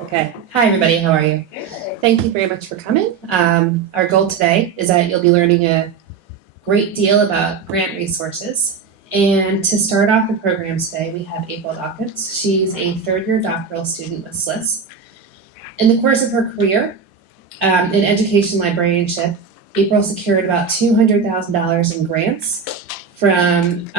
Okay. Hi, everybody. How are you? Thank you very much for coming. Our goal today is that you'll be learning a great deal about grant resources. And to start off the program today, we have April Dawkins. She's a third-year doctoral student with SLIS. In the course of her career in education librarianship, April secured about $200,000 in grants from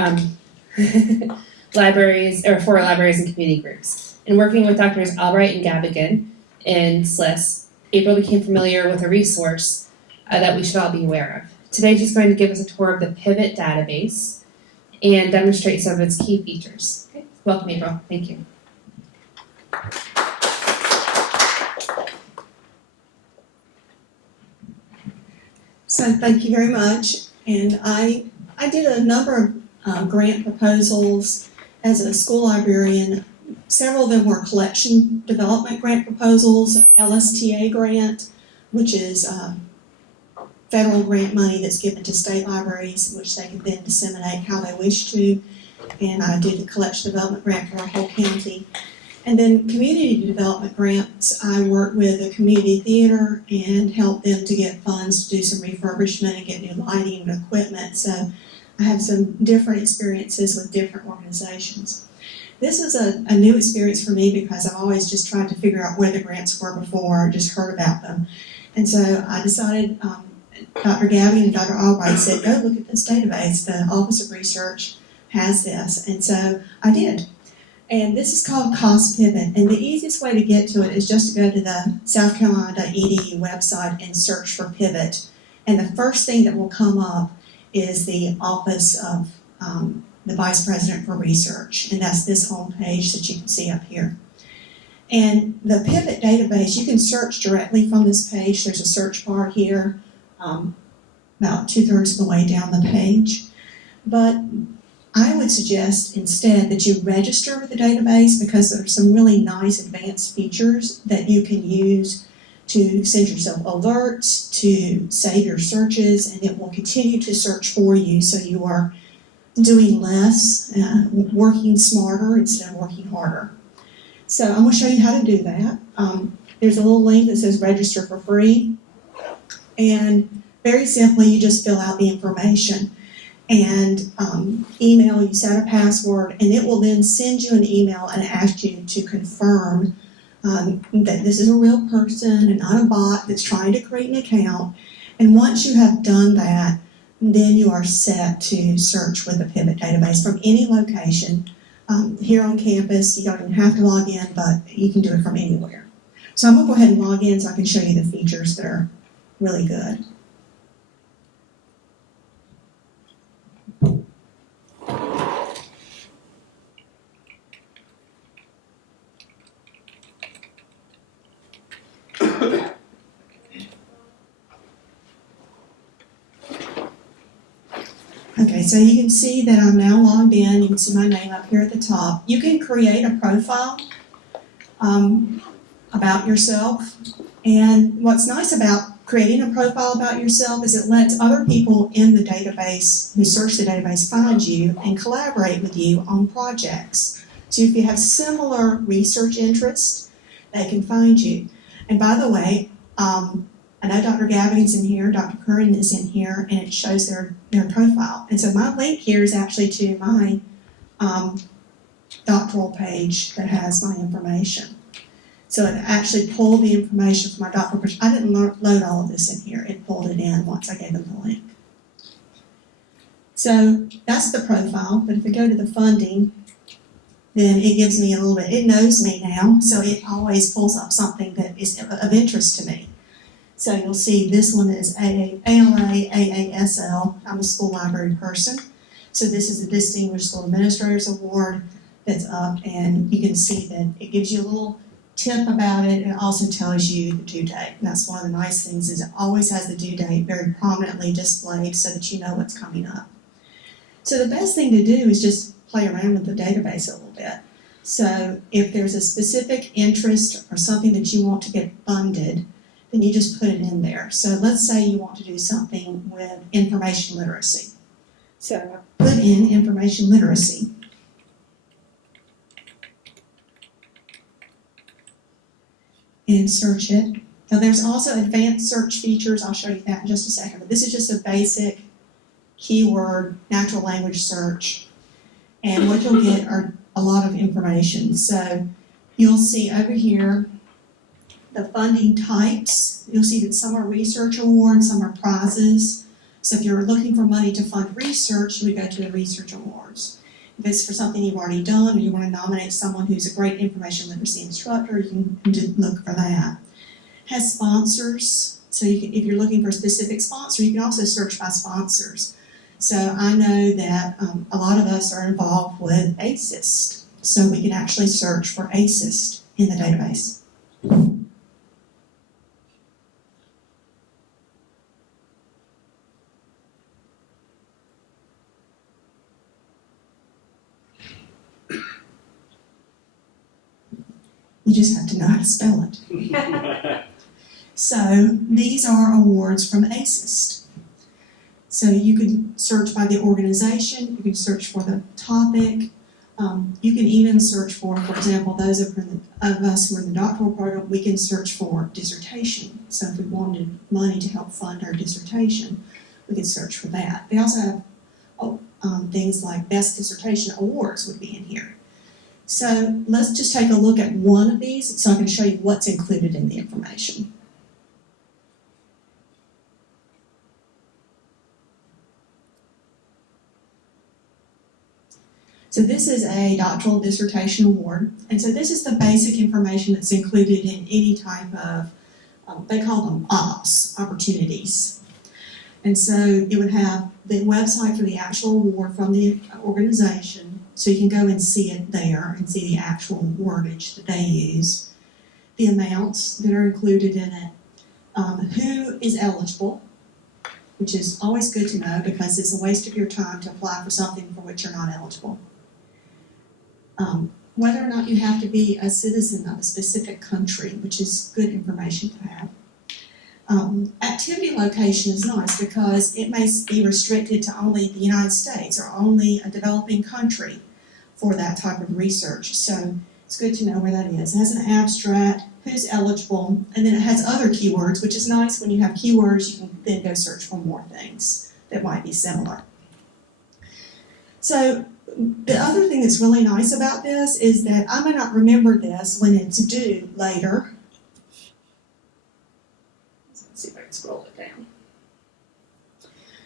libraries, or for libraries and community groups. In working with Drs. Albright and Gavigan in SLIS, April became familiar with a resource that we should all be aware of. Today she's going to give us a tour of the Pivot database and demonstrate some of its key features. Okay. Welcome, April. Thank you. So thank you very much. And I did a number of grant proposals as a school librarian. Several of them were collection development grant proposals, LSTA grant, which is federal grant money that's given to state libraries, which they can then disseminate how they wish to. And I did a collection development grant for our whole county. And then community development grants, I worked with a community theater and helped them to get funds to do some refurbishment and get new lighting and equipment. So I have some different experiences with different organizations. This was a new experience for me because I've always just tried to figure out where the grants were before, just heard about them. And so I decided, Dr. Gabby and Dr. Albright said, go look at this database. The Office of Research has this. And so I did. And this is called Cost Pivot. And the easiest way to get to it is just to go to the southcarolina.edu website and search for Pivot. And the first thing that will come up is the Office of the Vice President for Research. And that's this home page that you can see up here. And the Pivot database, you can search directly from this page. There's a search bar here, about 2/3 of the way down the page. But I would suggest instead that you register with the database because there's some really nice advanced features that you can use to send yourself alerts, to save your searches, and it will continue to search for you so you are doing less, working smarter instead of working harder. So I'm going to show you how to do that. There's a little link that says register for free. And very simply, you just fill out the information and email, you set a password, and it will then send you an email and ask you to confirm that this is a real person and not a bot that's trying to create an account. And once you have done that, then you are set to search with the Pivot database from any location. Here on campus, you don't even have to log in, but you can do it from anywhere. So I'm going to go ahead and log in so I can show you the features that are really good. Okay, so you can see that I'm now logged in. You can see my name up here at the top. You can create a profile about yourself. And what's nice about creating a profile about yourself is it lets other people in the database who search the database find you and collaborate with you on projects. So if you have similar research interests, they can find you. And by the way, I know Dr. Gavin's in here, Dr. Curran is in here, and it shows their profile. And so my link here is actually to my doctoral page that has my information. So it actually pulled the information from my doctoral page. I didn't load all of this in here. It pulled it in once I gave them the link. So that's the profile, but if we go to the funding, then it gives me a little bit, it knows me now, so it always pulls up something that is of interest to me. So you'll see this one is ALA, AASL. I'm a school library person. So this is the Distinguished School Administrators Award that's up, and you can see that it gives you a little tip about it, and it also tells you the due date. And that's one of the nice things is it always has the due date very prominently displayed so that you know what's coming up. So the best thing to do is just play around with the database a little bit. So if there's a specific interest or something that you want to get funded, then you just put it in there. So let's say you want to do something with information literacy. So I put in information literacy. and search it. Now there's also advanced search features. I'll show you that in just a second. But this is just a basic keyword natural language search. And what you'll get are a lot of information. So you'll see over here the funding types. You'll see that some are research awards, some are prizes. So if you're looking for money to fund research, we go to the research awards. If it's for something you've already done or you want to nominate someone who's a great information literacy instructor, you can look for that. Has sponsors. So if you're looking for a specific sponsor, you can also search by sponsors. So I know that a lot of us are involved with ASIST. So we can actually search for ASIST in the database. You just have to know how to spell it. So these are awards from ASIST. So you can search by the organization, you can search for the topic, you can even search for example, those of us who are in the doctoral program, we can search for dissertation. So if we wanted money to help fund our dissertation, we can search for that. They also have things like best dissertation awards would be in here. So let's just take a look at one of these so I can show you what's included in the information. So this is a doctoral dissertation award, and so this is the basic information that's included in any type of, they call them ops, opportunities. And so it would have the website for the actual award from the organization, so you can go and see it there and see the actual wordage that they use, the amounts that are included in it, who is eligible, which is always good to know because it's a waste of your time to apply for something for which you're not eligible. Whether or not you have to be a citizen of a specific country, which is good information to have. Activity location is nice because it may be restricted to only the United States or only a developing country for that type of research. So it's good to know where that is. It has an abstract, who's eligible, and then it has other keywords, which is nice. When you have keywords, you can then go search for more things that might be similar. So the other thing that's really nice about this is that I may not remember this when it's due later. Let's see if I can scroll it down.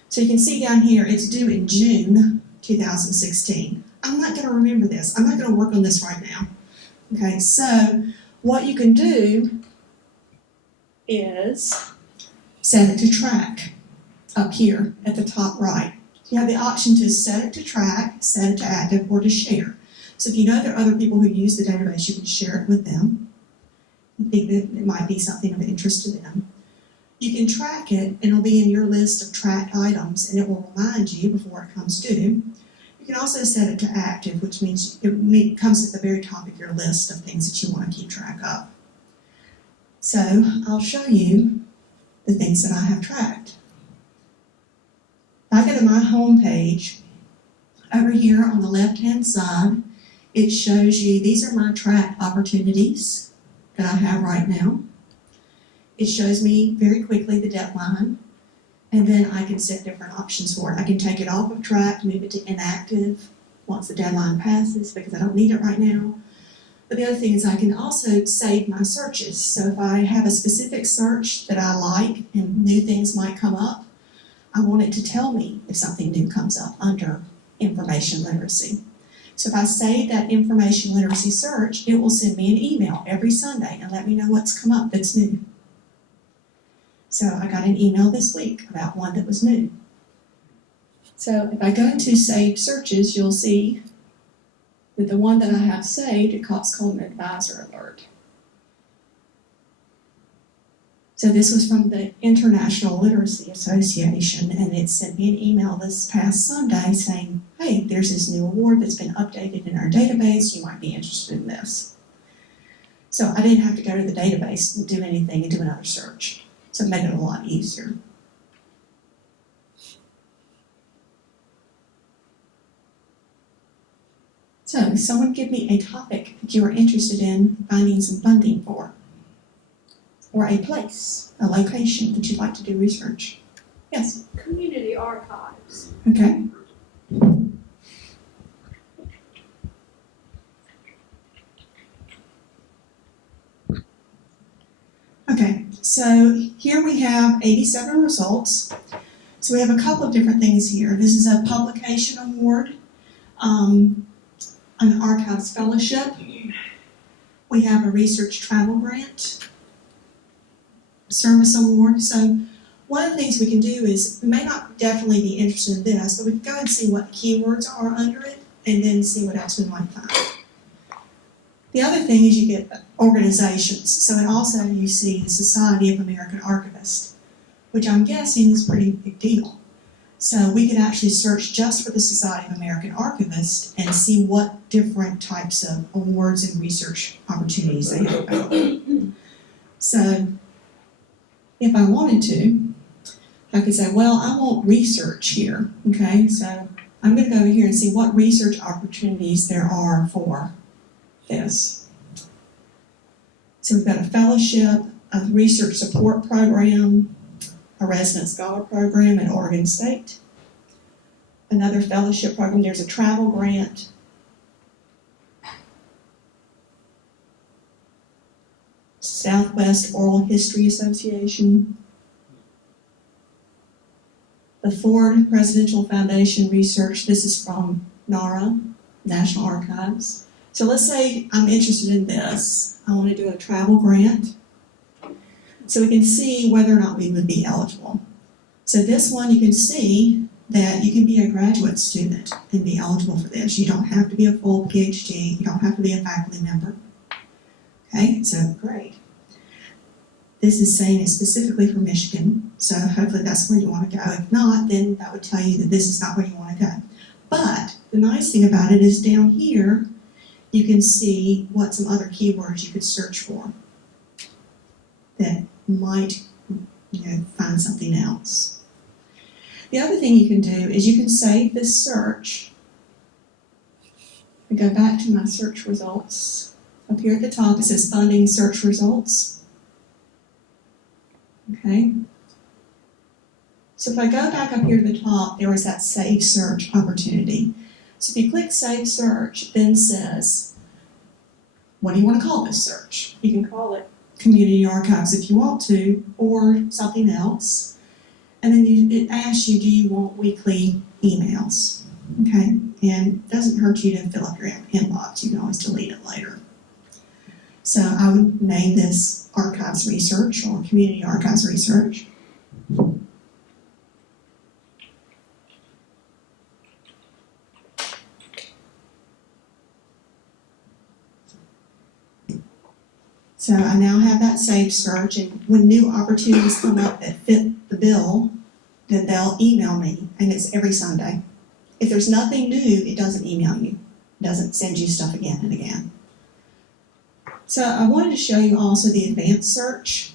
So you can see down here, it's due in June 2016. I'm not going to remember this. I'm not going to work on this right now. Okay, so what you can do is set it to track up here at the top right. You have the option to set it to track, set it to active, or to share. So if you know there are other people who use the database, you can share it with them. You think that it might be something of interest to them. You can track it, and it'll be in your list of tracked items, and it will remind you before it comes due. You can also set it to active, which means it comes at the very top of your list of things that you want to keep track of. So I'll show you the things that I have tracked. If I go to my home page, over here on the left-hand side, it shows you these are my tracked opportunities that I have right now. It shows me very quickly the deadline, and then I can set different options for it. I can take it off of track, move it to inactive once the deadline passes because I don't need it right now. But the other thing is I can also save my searches. So if I have a specific search that I like and new things might come up, I want it to tell me if something new comes up under information literacy. So if I save that information literacy search, it will send me an email every Sunday and let me know what's come up that's new. So I got an email this week about one that was new. So if I go into saved searches, you'll see that the one that I have saved, it's called an advisor alert. So this was from the International Literacy Association, and it sent me an email this past Sunday saying, hey, there's this new award that's been updated in our database, you might be interested in this. So I didn't have to go to the database and do anything and do another search. So it made it a lot easier. So someone give me a topic that you are interested in finding some funding for. or a place, a location that you'd like to do research. Yes? Community archives. Okay. Okay, so here we have 87 results. So we have a couple of different things here. This is a publication award, an archives fellowship. We have a research travel grant, service award. So one of the things we can do is, we may not definitely be interested in this, but we can go and see what keywords are under it and then see what else we might find. The other thing is you get organizations. So it also, you see the Society of American Archivists, which I'm guessing is a pretty big deal. So we could actually search just for the Society of American Archivists and see what different types of awards and research opportunities they have available. So if I wanted to, I could say, well, I want research here, okay? So I'm going to go over here and see what research opportunities there are for this. So we've got a fellowship, a research support program, a resident scholar program at Oregon State, another fellowship program, there's a travel grant, Southwest Oral History Association, the Ford Presidential Foundation Research, this is from NARA, National Archives. So let's say I'm interested in this. I want to do a travel grant. So we can see whether or not we would be eligible. So this one, you can see that you can be a graduate student and be eligible for this. You don't have to be a full PhD. You don't have to be a faculty member. Okay, so great. This is saying it's specifically for Michigan, so hopefully that's where you want to go. If not, then that would tell you that this is not where you want to go. But the nice thing about it is down here, you can see what some other keywords you could search for that might, find something else. The other thing you can do is you can save this search. I go back to my search results. Up here at the top, it says funding search results. Okay. So if I go back up here to the top, there is that save search opportunity. So if you click save search, it then says, what do you want to call this search? You can call it community archives if you want to, or something else. And then it asks you, do you want weekly emails? Okay, and it doesn't hurt you to fill up your inbox. You can always delete it later. So I would name this archives research or community archives research. So I now have that saved search, and when new opportunities come up that fit the bill, then they'll email me, and it's every Sunday. If there's nothing new, it doesn't email you. It doesn't send you stuff again and again. So I wanted to show you also the advanced search.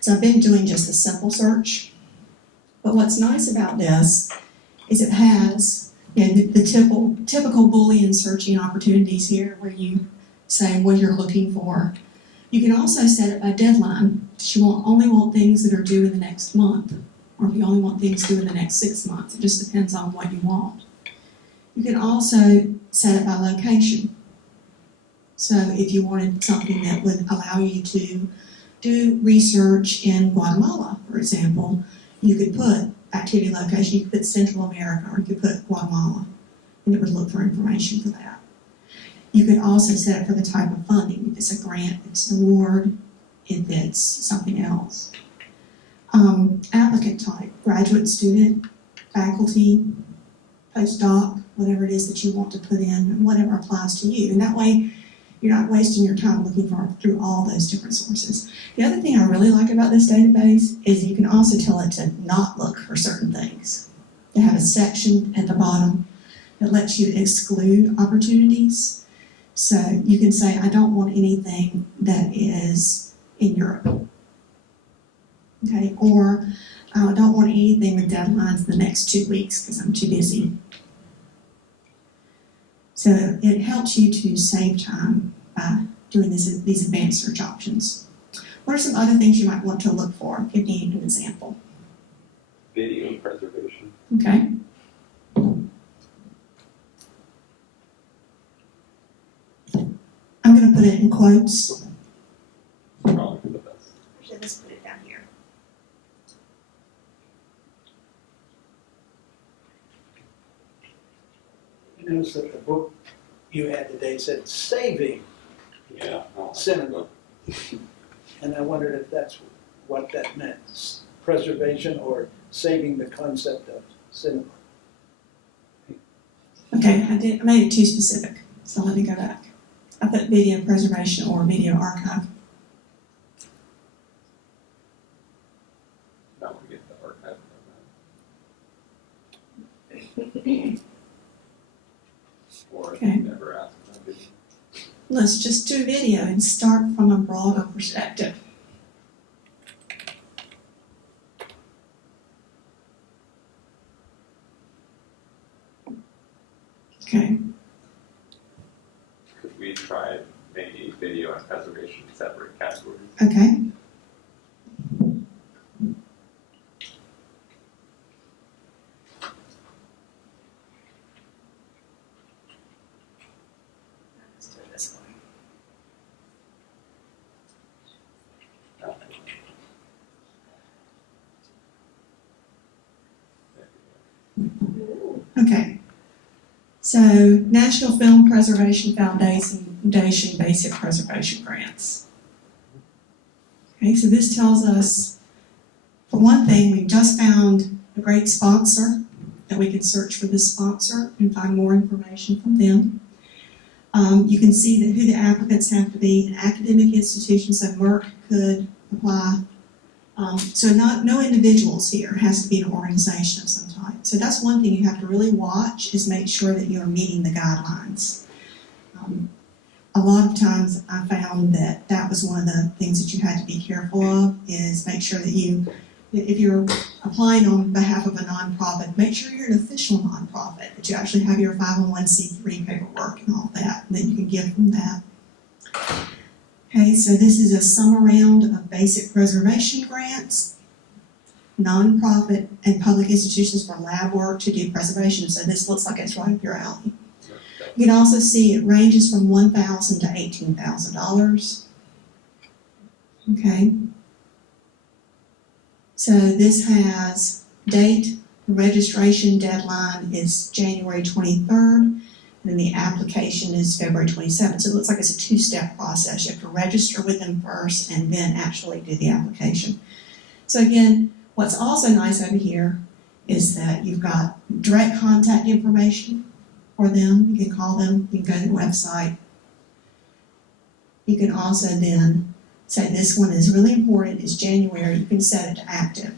So I've been doing just the simple search. But what's nice about this is it has the typical Boolean searching opportunities here where you say what you're looking for. You can also set a deadline that you only want things that are due in the next month, or if you only want things due in the next 6 months. It just depends on what you want. You can also set it by location. So if you wanted something that would allow you to do research in Guatemala, for example, you could put activity location, you could put Central America, or you could put Guatemala, and it would look for information for that. You could also set it for the type of funding. If it's a grant, if it's an award, if it's something else. Applicant type, graduate student, faculty, postdoc, whatever it is that you want to put in, and whatever applies to you. And that way, you're not wasting your time looking through all those different sources. The other thing I really like about this database is you can also tell it to not look for certain things. They have a section at the bottom that lets you exclude opportunities. So you can say, I don't want anything that is in Europe. Okay, or I don't want anything with deadlines the next 2 weeks because I'm too busy. So it helps you to save time by doing these advanced search options. What are some other things you might want to look for? Give me an example. Video preservation. Okay. I'm going to put it in quotes. Probably the best. Actually, let's put it down here. I noticed that the book you had today said saving Yeah. cinema. And I wondered if that's what that meant, preservation or saving the concept of cinema. Okay, I made it too specific, so let me go back. I put video preservation or video archive. Now we get the archive. Or if Okay. you never asked about video. Let's just do video and start from a broader perspective. Okay, Could we try maybe video and preservation in separate categories? okay. Let's do it this way. Okay. So, National Film Preservation Foundation Basic Preservation Grants. Okay, so this tells us, for one thing, we've just found a great sponsor that we can search for this sponsor and find more information from them. You can see that who the applicants have to be, an academic institution, so Merck could apply. So no individuals here, it has to be an organization of some type. So that's one thing you have to really watch, is make sure that you are meeting the guidelines. A lot of times I found that that was one of the things that you had to be careful of, is make sure that if you're applying on behalf of a nonprofit, make sure you're an official nonprofit, that you actually have your 501c3 paperwork and all that, and that you can give them that. Okay, so this is a summer round of basic preservation grants, nonprofit and public institutions for lab work to do preservation. So this looks like it's right up your alley. You can also see it ranges from $1,000 to $18,000. Okay. So this has date, registration deadline is January 23rd. And then the application is February 27th. So it looks like it's a two-step process. You have to register with them first and then actually do the application. So again, what's also nice over here is that you've got direct contact information for them. You can call them, you can go to the website. You can also then say this one is really important, it's January, you can set it to active.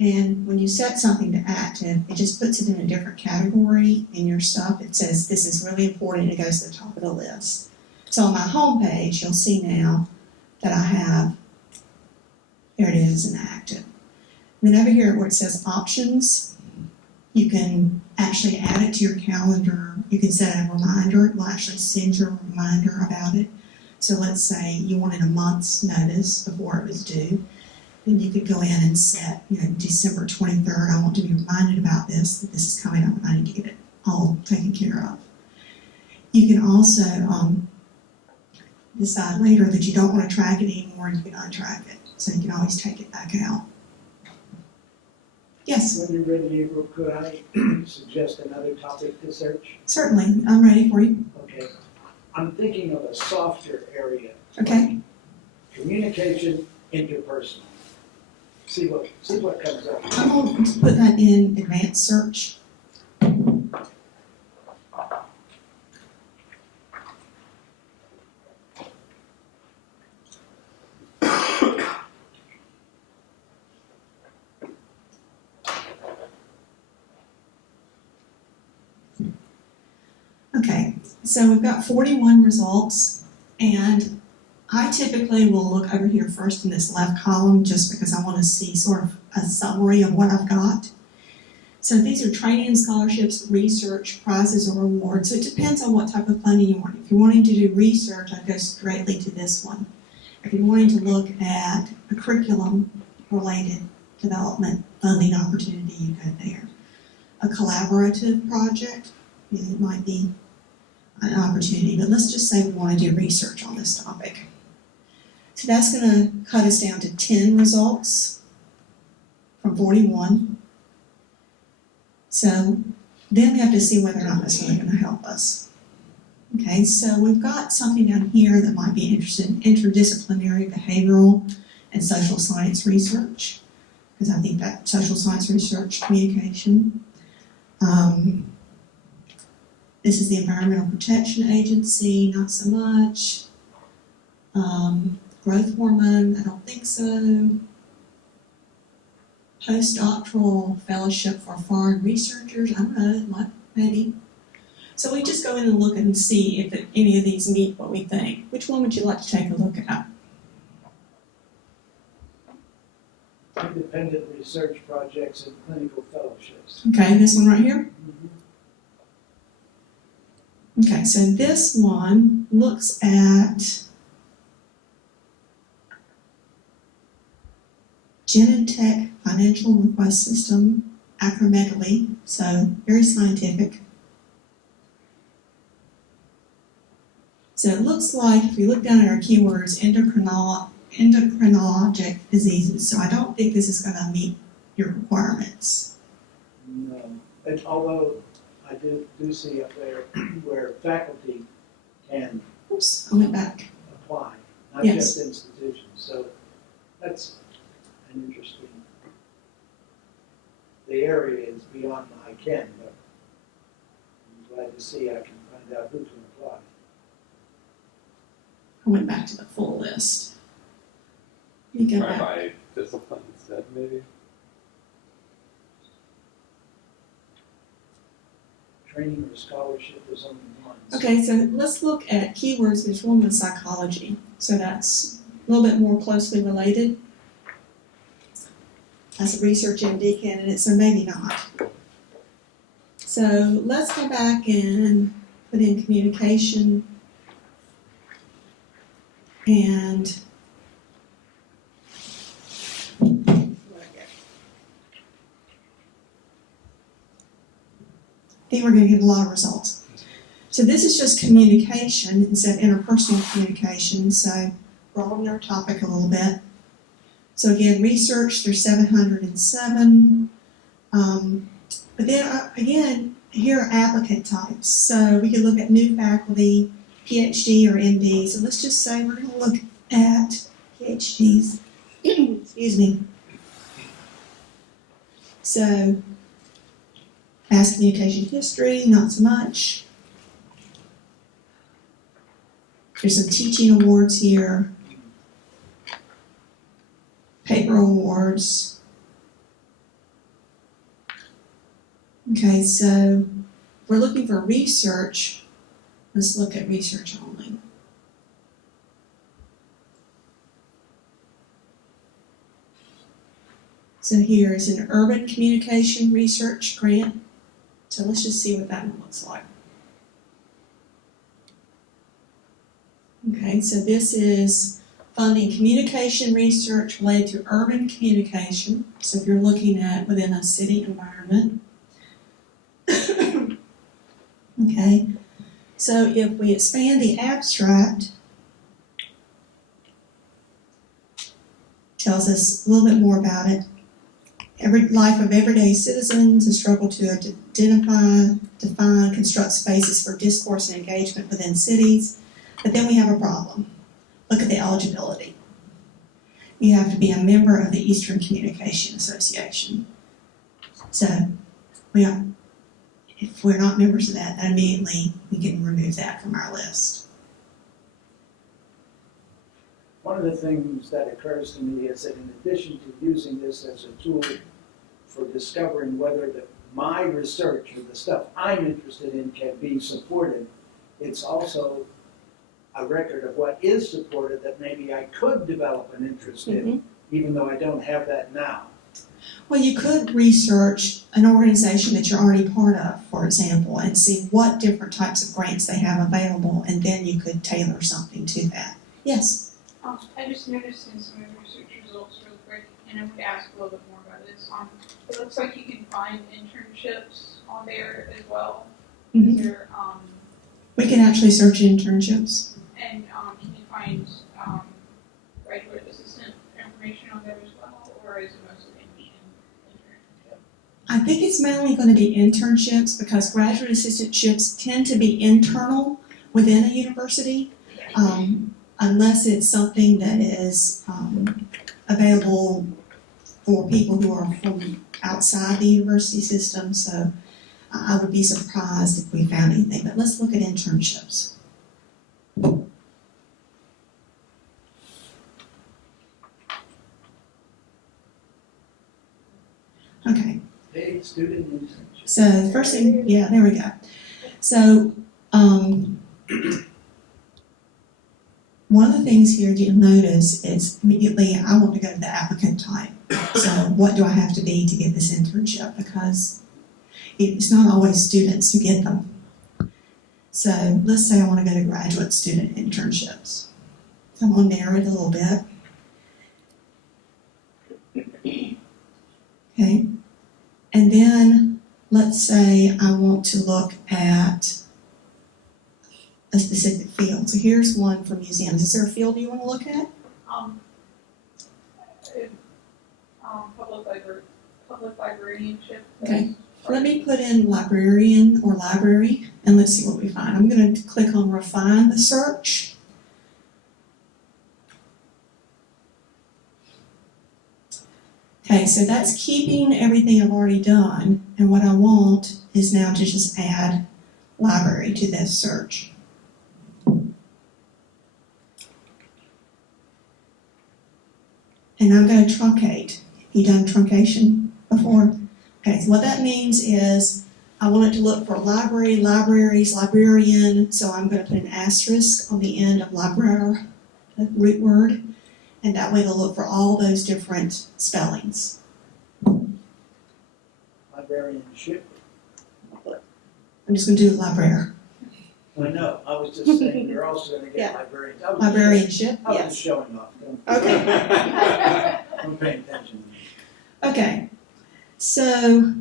And when you set something to active, it just puts it in a different category in your stuff. It says this is really important, it goes to the top of the list. So on my home page, you'll see now that I have, there it is, an active. And then over here where it says options, you can actually add it to your calendar. You can set a reminder, it will actually send you a reminder about it. So let's say you wanted a month's notice before it was due. Then you could go in and set, December 23rd, I want to be reminded about this, that this is coming up and I need to get it all taken care of. You can also decide later that you don't want to track it anymore and you can untrack it. So you can always take it back out. Yes, When you're ready, April, could I suggest another topic to search? certainly. I'm ready for you. Okay. I'm thinking of a softer area. Okay. Communication interpersonal. See what comes up. I'm going to put that in advanced search. Okay, so we've got 41 results, and I typically will look over here first in this left column just because I want to see sort of a summary of what I've got. So these are training and scholarships, research, prizes, or awards. So it depends on what type of funding you want. If you're wanting to do research, I'd go straightly to this one. If you're wanting to look at a curriculum-related development funding opportunity, you go there. A collaborative project, it might be an opportunity, but let's just say we want to do research on this topic. So that's going to cut us down to 10 results from 41. So then we have to see whether or not that's really going to help us. Okay, so we've got something down here that might be interested in interdisciplinary behavioral and social science research, because I think that social science research, communication. This is the Environmental Protection Agency, not so much. Growth hormone, I don't think so. Postdoctoral fellowship for foreign researchers, I don't know, maybe. So we just go in and look and see if any of these meet what we think. Which one would you like to take a look at? Independent research projects and clinical fellowships. Okay, this one right here? Okay, so this one looks at Genentech financial request system, acromegaly, so very scientific. So it looks like, if we look down at our keywords, endocrinologic diseases, so I don't think this is going to meet your requirements. No, and although I do see up there where faculty can Oops, I went back. apply, not Yes. just institutions, so that's an interesting. The area is beyond my ken, but I'm glad to see I can find out who can apply. I went back to the full list. Let me go Try back. by discipline instead, maybe? Training or scholarship is only one. Okay, so let's look at keywords. There's one with psychology, so that's a little bit more closely related. That's a research MD candidate, so maybe not. So let's go back and put in communication and I think we're going to get a lot of results. So this is just communication instead of interpersonal communication, so broaden our topic a little bit. So again, research, there's 707. But then again, here are applicant types. So we could look at new faculty, PhD or MD. So let's just say we're going to look at PhDs. Excuse me. So mass communication history, not so much. There's some teaching awards here. Paper awards. Okay, so we're looking for research. Let's look at research only. So here is an urban communication research grant. So let's just see what that one looks like. Okay, so this is funding communication research related to urban communication. So if you're looking at within a city environment. Okay, so if we expand the abstract, tells us a little bit more about it. Every life of everyday citizens, a struggle to identify, define, construct spaces for discourse and engagement within cities. But then we have a problem. Look at the eligibility. You have to be a member of the Eastern Communication Association. So if we're not members of that, then immediately we can remove that from our list. One of the things that occurs to me is that in addition to using this as a tool for discovering whether my research or the stuff I'm interested in can be supported, it's also a record of what is supported that maybe I could develop an interest in, even though I don't have that now. Well, you could research an organization that you're already part of, for example, and see what different types of grants they have available, and then you could tailor something to that. Yes? I just noticed in some of the research results real quick, and I'm going to ask a little bit more about this. It looks like you can find internships on there as well. Mhm. Is there, We can actually search internships. and can you find graduate assistant information on there as well, or is it mostly internship? I think it's mainly going to be internships because graduate assistantships tend to be internal within a university, unless it's something that is available for people who are from outside the university system. So I would be surprised if we found anything. But let's look at internships. Okay. Hey, student internship. So the first thing, yeah, there we go. So one of the things here you'll notice is immediately I want to go to the applicant type. So what do I have to be to get this internship? Because it's not always students who get them. So let's say I want to go to graduate student internships. So I'm going to narrow it a little bit. Okay. And then let's say I want to look at a specific field. So here's one for museums. Is there a field you want to look at? Public librarianship. Okay. Let me put in librarian or library and let's see what we find. I'm going to click on refine the search. Okay, so that's keeping everything I've already done, and what I want is now to just add library to this search. And I'm going to truncate. You done truncation before? Okay, so what that means is I want it to look for library, libraries, librarian, so I'm going to put an asterisk on the end of library, the root word, and that way they'll look for all those different spellings. Librarianship. I'm just going to do library. I know, I was just saying, you're also gonna Yeah. get librarians. I was Librarianship, I was yes. just showing off. Okay. I'm paying attention. Okay, so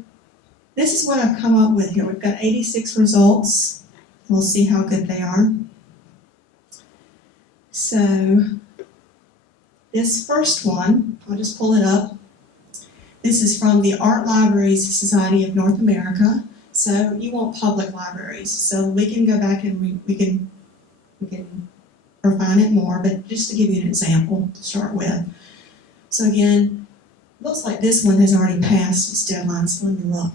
this is what I've come up with here. We've got 86 results. We'll see how good they are. So this first one, I'll just pull it up. This is from the Art Libraries Society of North America. So you want public libraries. So we can go back and we can refine it more, but just to give you an example to start with. So again, looks like this one has already passed its deadline, so let me look.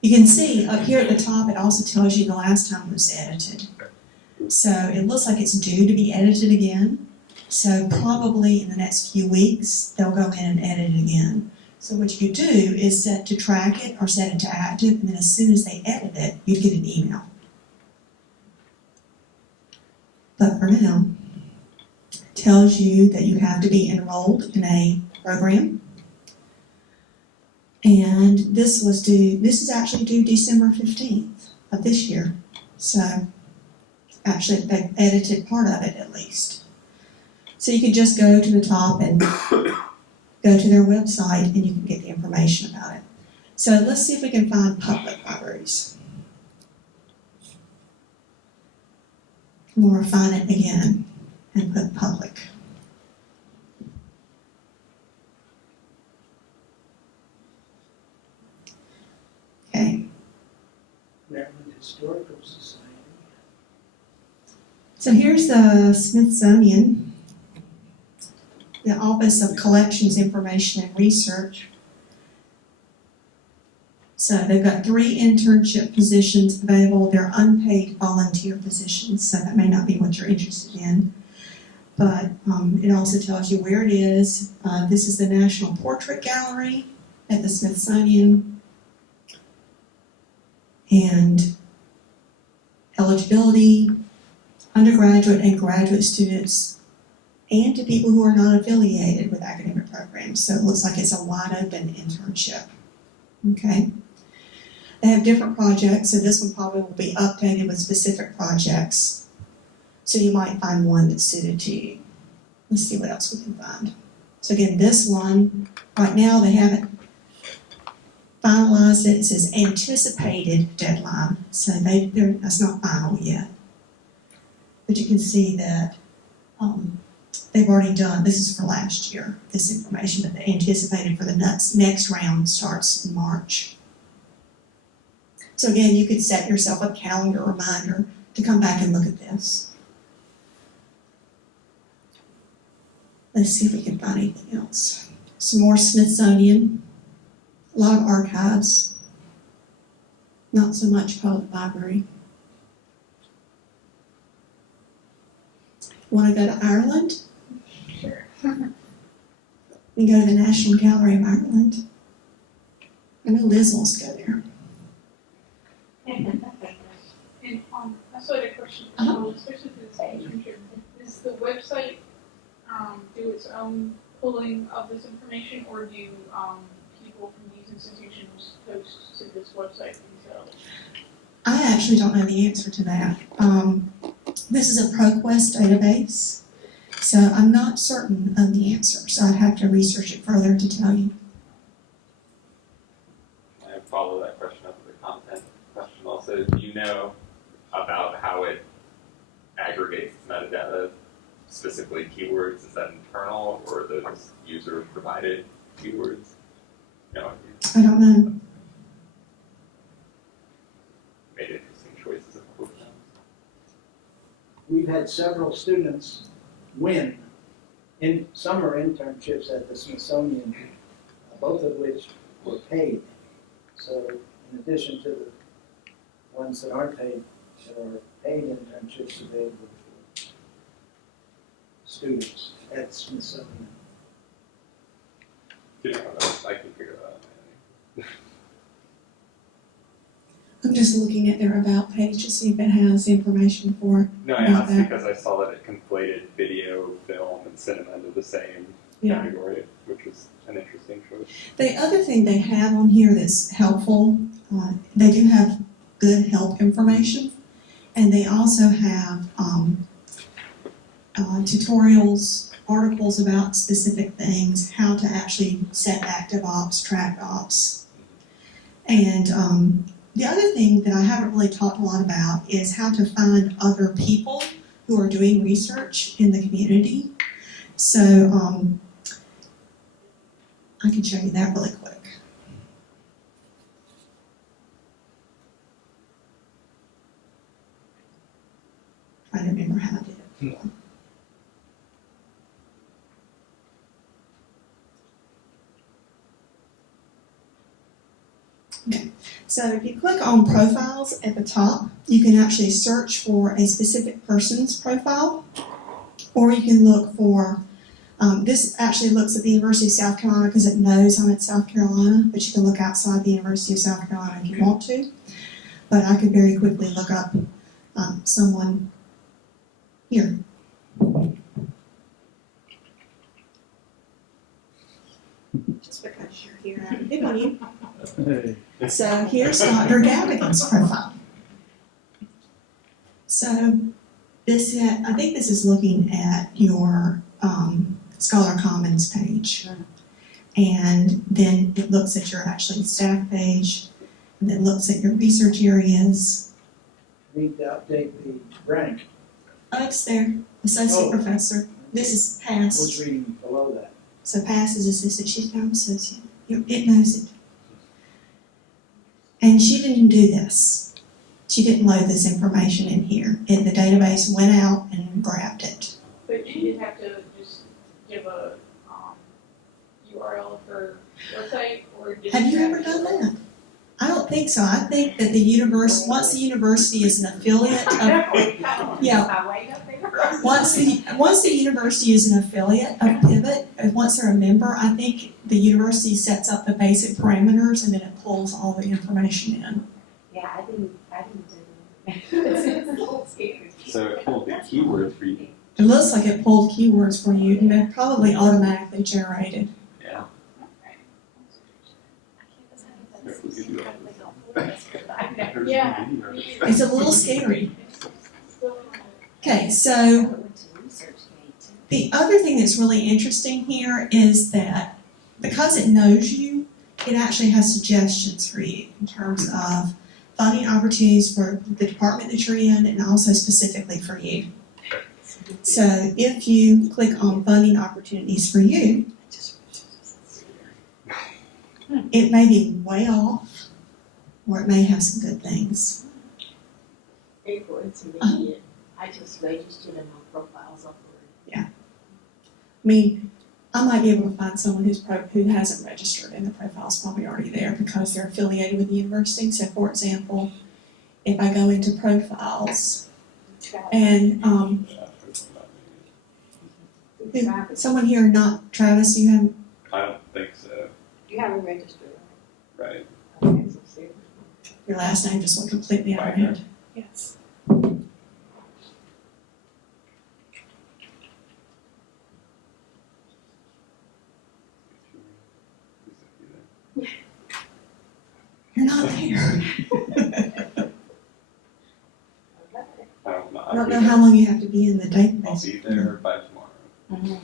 You can see up here at the top, it also tells you the last time it was edited. So it looks like it's due to be edited again. So probably in the next few weeks, they'll go in and edit it again. So what you do is set to track it or set it to active, and then as soon as they edit it, you get an email. But for now, it tells you that you have to be enrolled in a program. And this is actually due December 15th of this year. So actually they've edited part of it at least. So you can just go to the top and go to their website and you can get the information about it. So let's see if we can find public libraries. We'll refine it again and put public. Okay, Maryland Historical Society. so here's the Smithsonian, the Office of Collections, Information, and Research. So they've got 3 internship positions available. They're unpaid volunteer positions, so that may not be what you're interested in. But it also tells you where it is. This is the National Portrait Gallery at the Smithsonian. And eligibility, undergraduate and graduate students, and to people who are not affiliated with academic programs. program. So it looks like it's a wide open internship. Okay. They have different projects, so this one probably will be updated with specific projects. So you might find one that's suited to you. Let's see what else we can find. So again, this one, right now they haven't finalized it. It says anticipated deadline. So that's not final yet. But you can see that they've already done, this is for last year, this information, but the anticipated for the next round starts in March. So again, you could set yourself a calendar reminder to come back and look at this. Let's see if we can find anything else. Some more Smithsonian, a lot of archives, not so much public library. Want to go to Ireland? Sure. You can go to the National Gallery of Ireland. I know Liz wants to go there. And I still had a question, especially for this internship. Does the website do its own pulling of this information, or do people from these institutions post to this website themselves? I actually don't know the answer to that. This is a ProQuest database, so I'm not certain of the answer, so I'd have to research it further to tell you. I follow that question up with a content question also. Do you know about how it aggregates metadata, specifically keywords? Is that internal or are those user provided keywords? No, I don't know. made interesting choices of what them. We've had several students win in summer internships at the Smithsonian, both of which were paid. So in addition to the ones that aren't paid, there are paid internships available for students at Smithsonian. You know, I can figure that out. I'm just looking at their About page to see if it has information for it. No, I About asked that. because I saw that it conflated video, film, and cinema into the same Yeah. category, which was an interesting choice. The other thing they have on here that's helpful, they do have good help information, and they also have tutorials, articles about specific things, how to actually set active ops, track ops. And the other thing that I haven't really talked a lot about is how to find other people who are doing research in the community. So I can show you that really quick. Trying to remember how I did it. Okay, so if you click on profiles at the top, you can actually search for a specific person's profile, or you can look for, this actually looks at the University of South Carolina because it knows I'm at South Carolina, but you can look outside the University of South Carolina if you want to. But I could very quickly look up someone here. Just because you're here, I pick on you. So here's Dr. Gavigan's profile. So this, I think this is looking at your Scholar Commons page. And then it looks at your actually staff page, and it looks at your research areas. Need to update the rank. Oh, it's there, associate professor. This is I was past. reading below that. So past is assistant, she's now associate. It knows it. And she didn't do this. She didn't load this information in here. The database went out and grabbed it. But you did have to just give a URL of her website, or did Have you ever done that? I don't think so. I think that the university, once the university is an affiliate of, yeah, once the university is an affiliate of Pivot, once they're a member, I think the university sets up the basic parameters and then it pulls all the information in. Yeah, I didn't do that. It's a little scary. So it pulled the keywords for you. It looks like it pulled keywords for you and they're probably automatically generated. Yeah. It's a little scary. Still, Okay, so I went to ResearchGate too. the other thing that's really interesting here is that because it knows you, it actually has suggestions for you in terms of funding opportunities for the department that you're in and also specifically for you. So if you click on funding opportunities for you, it may be way off or it may have some good things. April, it's immediate. I just registered and my profile's up already. I mean, I might be able to find someone who hasn't registered and the profile's probably already there because they're affiliated with the university. So for example, if I go into profiles and someone here, not Travis, you haven't, I don't think so, You haven't registered, right? right? Okay, so see. your last name just went completely out of my head. Yes. You're not there. I don't know how long you have to be in the I'll database. be there by tomorrow.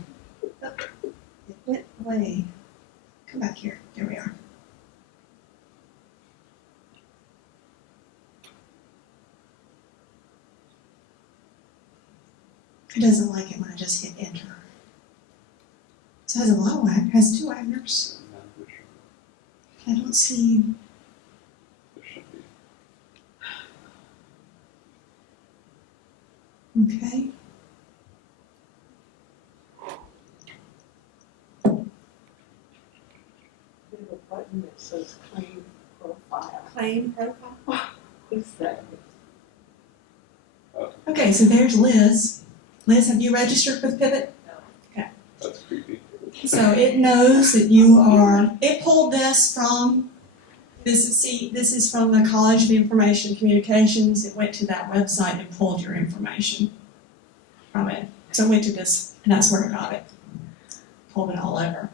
It went away. Come back here. There we are. It doesn't like it when I just hit enter. So it has a lot of Wagner, has 2 Wagners. I don't see. There should be. Okay. There's a button that says claim profile. Claim profile. Who's that? Okay, so there's Liz. Liz, have you registered with Pivot? That's creepy. So it knows that you are, it pulled this from, this is from the College of Information and Communications. It went to that website and pulled your information from it. So it went to this, and that's where it got it. Pulled it all over.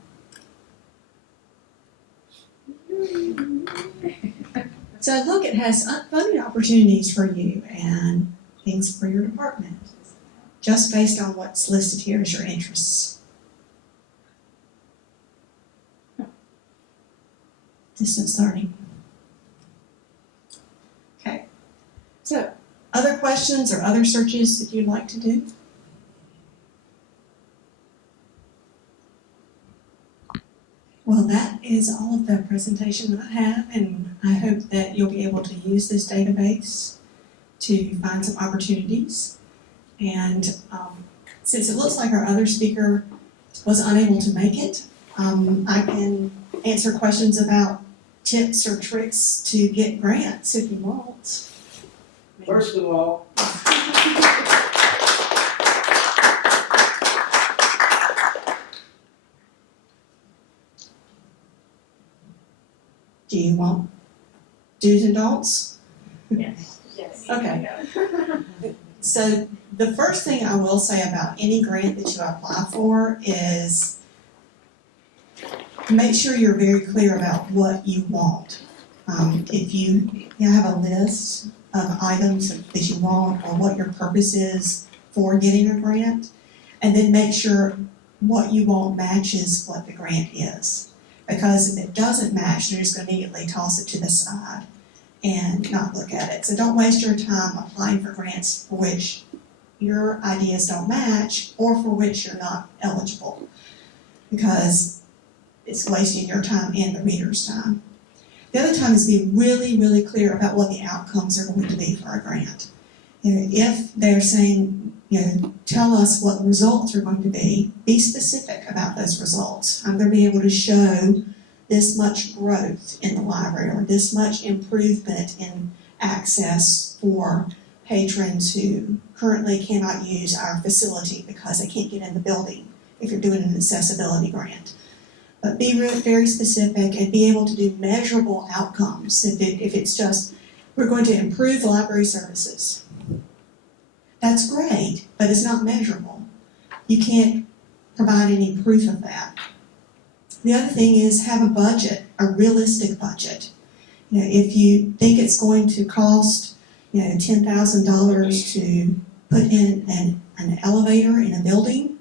So look, it has funding opportunities for you and things for your department, just based on what's listed here as your interests. Distance learning. Okay. So, other questions or other searches that you'd like to do? Well, that is all of the presentation that I have, and I hope that you'll be able to use this database to find some opportunities. And since it looks like our other speaker was unable to make it, I can answer questions about tips or tricks to get grants if you want. First of all, Do you want do's and don'ts? yes. Okay. So the first thing I will say about any grant that you apply for is make sure you're very clear about what you want. If you have a list of items that you want or what your purpose is for getting a grant, and then make sure what you want matches what the grant is. Because if it doesn't match, you're just going to immediately toss it to the side and not look at it. So don't waste your time applying for grants for which your ideas don't match or for which you're not eligible, because it's wasting your time and the reader's time. The other time is be really, really clear about what the outcomes are going to be for a grant. If they're saying, tell us what the results are going to be specific about those results. I'm going to be able to show this much growth in the library or this much improvement in access for patrons who currently cannot use our facility because they can't get in the building if you're doing an accessibility grant. But be very specific and be able to do measurable outcomes. If it's just, we're going to improve the library services. That's great, but it's not measurable. You can't provide any proof of that. The other thing is have a budget, a realistic budget. if you think it's going to cost, $10,000 to put in an elevator in a building,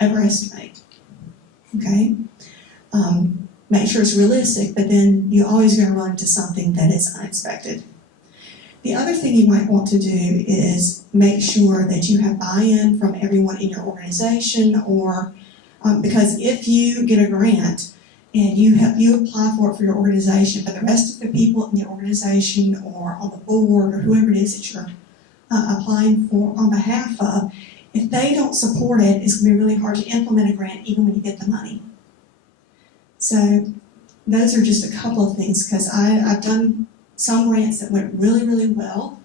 overestimate, okay? Make sure it's realistic, but then you're always gonna run into something that is unexpected. The other thing you might want to do is make sure that you have buy-in from everyone in your organization, or because if you get a grant and you apply for it for your organization, but the rest of the people in the organization or on the board or whoever it is that you're applying for on behalf of, if they don't support it, it's gonna be really hard to implement a grant even when you get the money. So those are just a couple of things, because I've done some grants that went really, really well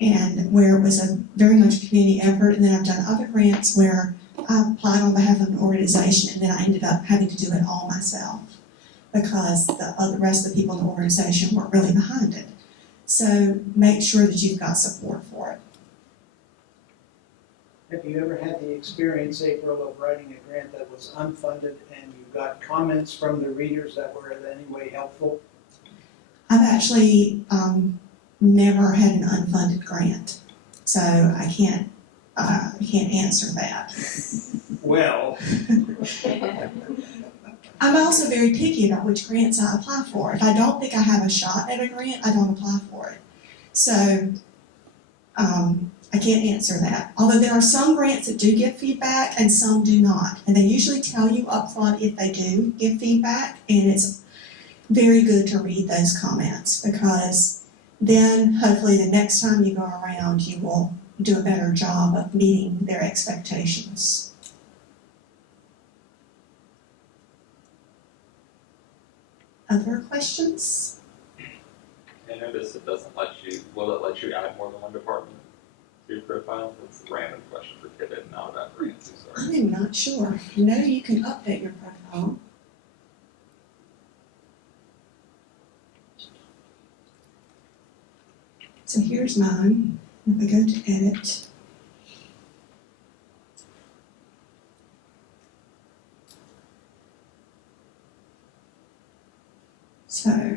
and where it was a very much community effort, and then I've done other grants where I applied on behalf of an organization and then I ended up having to do it all myself because the rest of the people in the organization weren't really behind it. So make sure that you've got support for it. Have you ever had the experience, April, of writing a grant that was unfunded and you got comments from the readers that were in any way helpful? I've actually never had an unfunded grant, so I can't answer that. Well, I'm also very picky about which grants I apply for. If I don't think I have a shot at a grant, I don't apply for it. So I can't answer that. Although there are some grants that do give feedback and some do not. And they usually tell you up front if they do give feedback, and it's very good to read those comments, because then hopefully the next time you go around you will do a better job of meeting their expectations. Other questions? I noticed it doesn't will it let you add more than one department to your profile? That's a random question for Pivot, not about grants, I'm sorry. I am not sure. I know you can update your profile. So here's mine. If I go to edit, so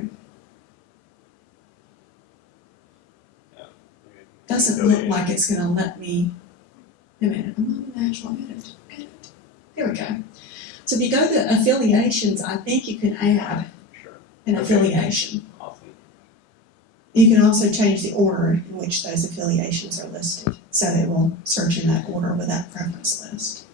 doesn't look like it's gonna let me. Wait a minute, I'm on the natural edit. There we go. So if you go to affiliations, I think you can add Sure. an Okay. affiliation. Awesome. You can also change the order in which those affiliations are listed, so it will search in that order with that preference list.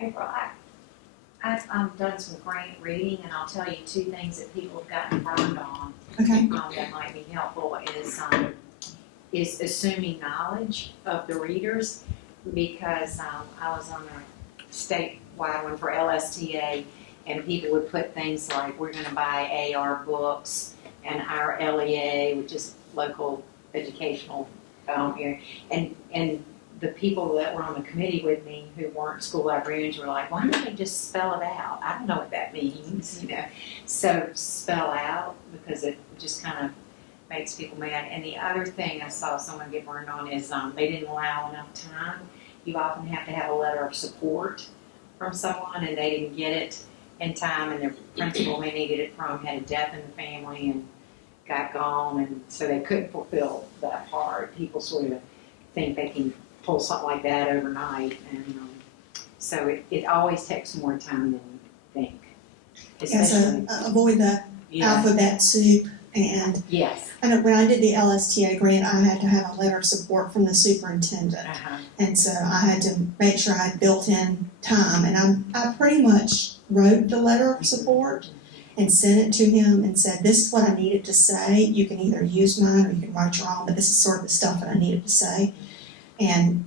April, I've done some grant reading, and I'll tell you two things that people have gotten burned on Okay. that might be helpful is assuming knowledge of the readers, because I was on a statewide one for LSTA, and people would put things like, we're gonna buy AR books and our LEA, which is local educational area, and the people that were on the committee with me who weren't school librarians were like, why don't they just spell it out? I don't know what that means, So spell out, because it just kind of makes people mad. And the other thing I saw someone get burned on is they didn't allow enough time. You often have to have a letter of support from someone, and they didn't get it in time, and their principal they needed it from had a death in the family and got gone, and so they couldn't fulfill that part. People sort of think they can pull something like that overnight, and so it always takes more time than you think. Yeah, so avoid the alphabet soup. And Yes. I know when I did the LSTA grant, I had to have a letter of support from the superintendent. And so I had to make sure I had built in time. And I pretty much wrote the letter of support and sent it to him and said, this is what I needed to say. You can either use mine or you can write your own, but this is sort of the stuff that I needed to say. And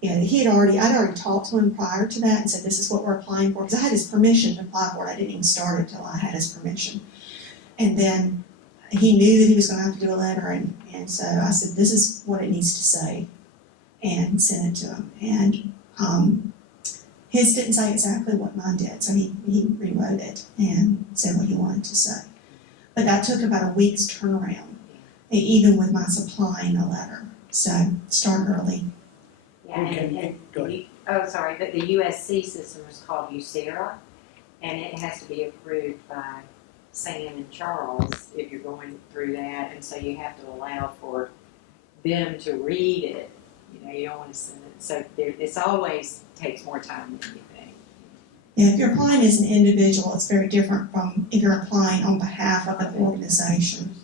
I'd already talked to him prior to that and said, this is what we're applying for, because I had his permission to apply for it. I didn't even start it until I had his permission. And then he knew that he was going to have to do a letter, and so I said, this is what it needs to say, and sent it to him. And his didn't say exactly what mine did, so he rewrote it and said what he wanted to say. But that took about a week's turnaround, even with my supplying a letter. So start early. Yeah, and Go ahead. the USC system is called USERA, and it has to be approved by Sam and Charles if you're going through that, and so you have to allow for them to read it. You know, you don't want to send it, so it's always takes more time than you think. Yeah, if you're applying as an individual, it's very different from if you're applying on behalf of an organization.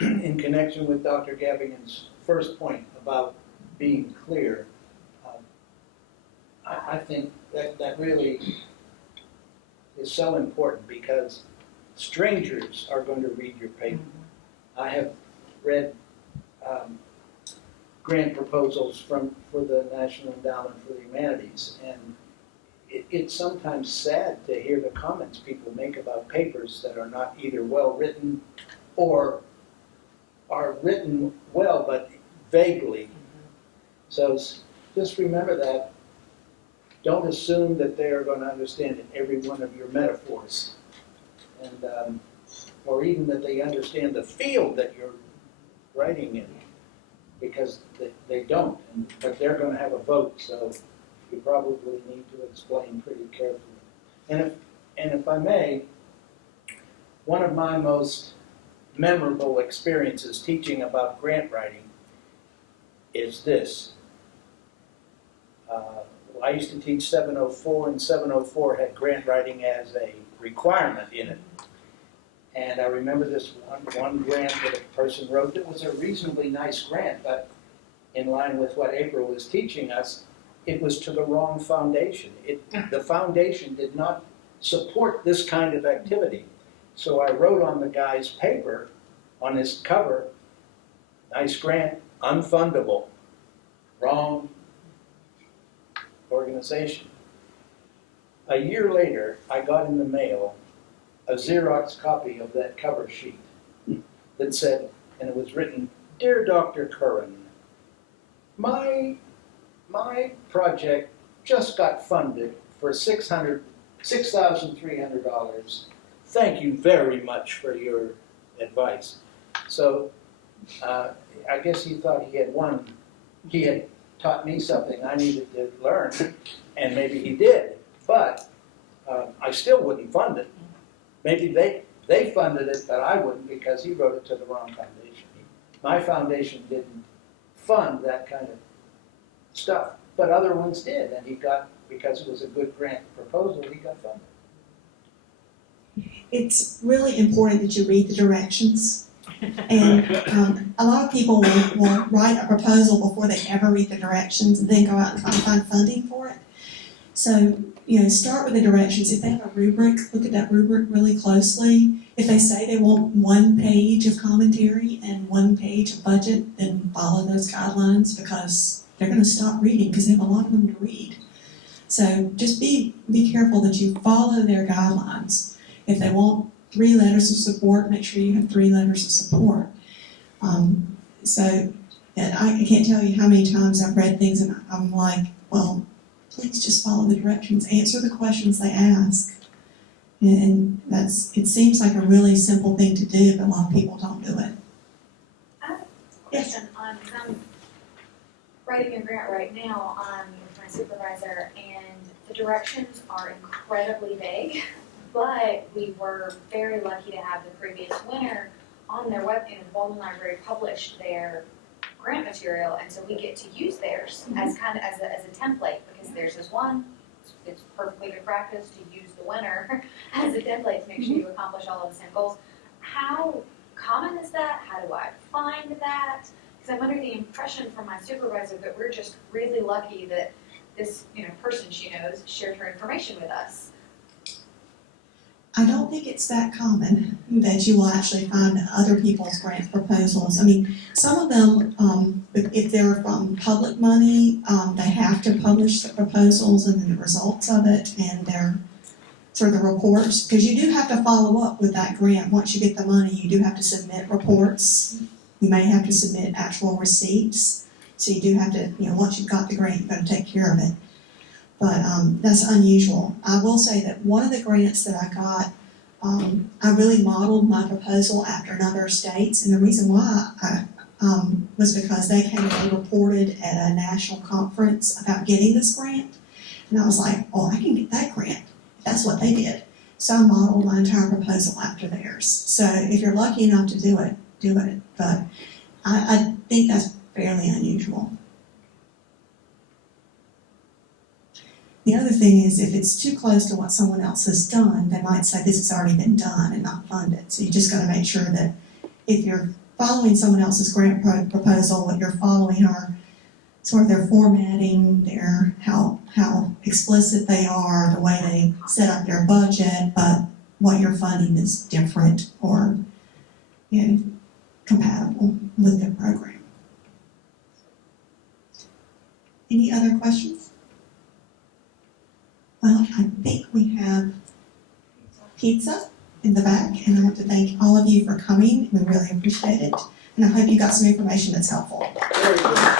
In connection with Dr. Gavigan's first point about being clear, I think that really is so important because strangers are going to read your paper. I have read grant proposals for the National Endowment for the Humanities, and it's sometimes sad to hear the comments people make about papers that are not either well written or are written well but vaguely. So just remember that. Don't assume that they are going to understand every one of your metaphors, and or even that they understand the field that you're writing in, because they don't. But they're going to have a vote, so you probably need to explain pretty carefully. And if I may, one of my most memorable experiences teaching about grant writing is this. I used to teach 704, and 704 had grant writing as a requirement in it. And I remember this one grant that a person wrote that was a reasonably nice grant, but in line with what April was teaching us, it was to the wrong foundation. The foundation did not support this kind of activity. So I wrote on the guy's paper, on his cover, nice grant, unfundable, wrong organization. A year later, I got in the mail a Xerox copy of that cover sheet that said, and it was written, "Dear Dr. Curran, my project just got funded for $6,300. Thank you very much for your advice." So I guess he thought he had taught me something I needed to learn, and maybe he did, but I still wouldn't fund it. Maybe they funded it, but I wouldn't, because he wrote it to the wrong foundation. My foundation didn't fund that kind of stuff, but other ones did, and he got, because it was a good grant proposal, he got funded. It's really important that you read the directions. And a lot of people will write a proposal before they ever read the directions and then go out and try to find funding for it. So, start with the directions. If they have a rubric, look at that rubric really closely. If they say they want 1 page of commentary and 1 page of budget, then follow those guidelines, because they're going to stop reading because they have a lot of them to read. So just be careful that you follow their guidelines. If they want 3 letters of support, make sure you have 3 letters of support. And I can't tell you how many times I've read things and I'm like, well, please just follow the directions, answer the questions they ask. And it seems like a really simple thing to do, but a lot of people don't do it. I have a question on, because I'm writing a grant right now with my supervisor, and the directions are incredibly vague, but we were very lucky to have the previous winner on their web, the Baldwin Library published their grant material, and so we get to use theirs as kind of as a template, because theirs is one. It's perfectly good practice to use the winner as a template to make sure you accomplish all of the same goals. How common is that? How do I find that? Because I'm under the impression from my supervisor that we're just really lucky that this person she knows shared her information with us. I don't think it's that common that you will actually find other people's grant proposals. I mean, some of them, if they're from public money, they have to publish the proposals and the results of it and their sort of the reports, because you do have to follow up with that grant. Once you get the money, you do have to submit reports. You may have to submit actual receipts. So you do have to, once you've got the grant, you've got to take care of it. But that's unusual. I will say that one of the grants that I got, I really modeled my proposal after other states, and the reason why was because they came and they reported at a national conference about getting this grant. And I was like, oh, I can get that grant. That's what they did. So I modeled my entire proposal after theirs. So if you're lucky enough to do it, do it. But I think that's fairly unusual. The other thing is if it's too close to what someone else has done, they might say this has already been done and not fund it. So you just got to make sure that if you're following someone else's grant proposal, what you're following are sort of their formatting, their how explicit they are, the way they set up their budget, but what you're funding is different or compatible with their program. Any other questions? Well, I think we have pizza in the back, and I want to thank all of you for coming. We really appreciate it, and I hope you got some information that's helpful. Very good.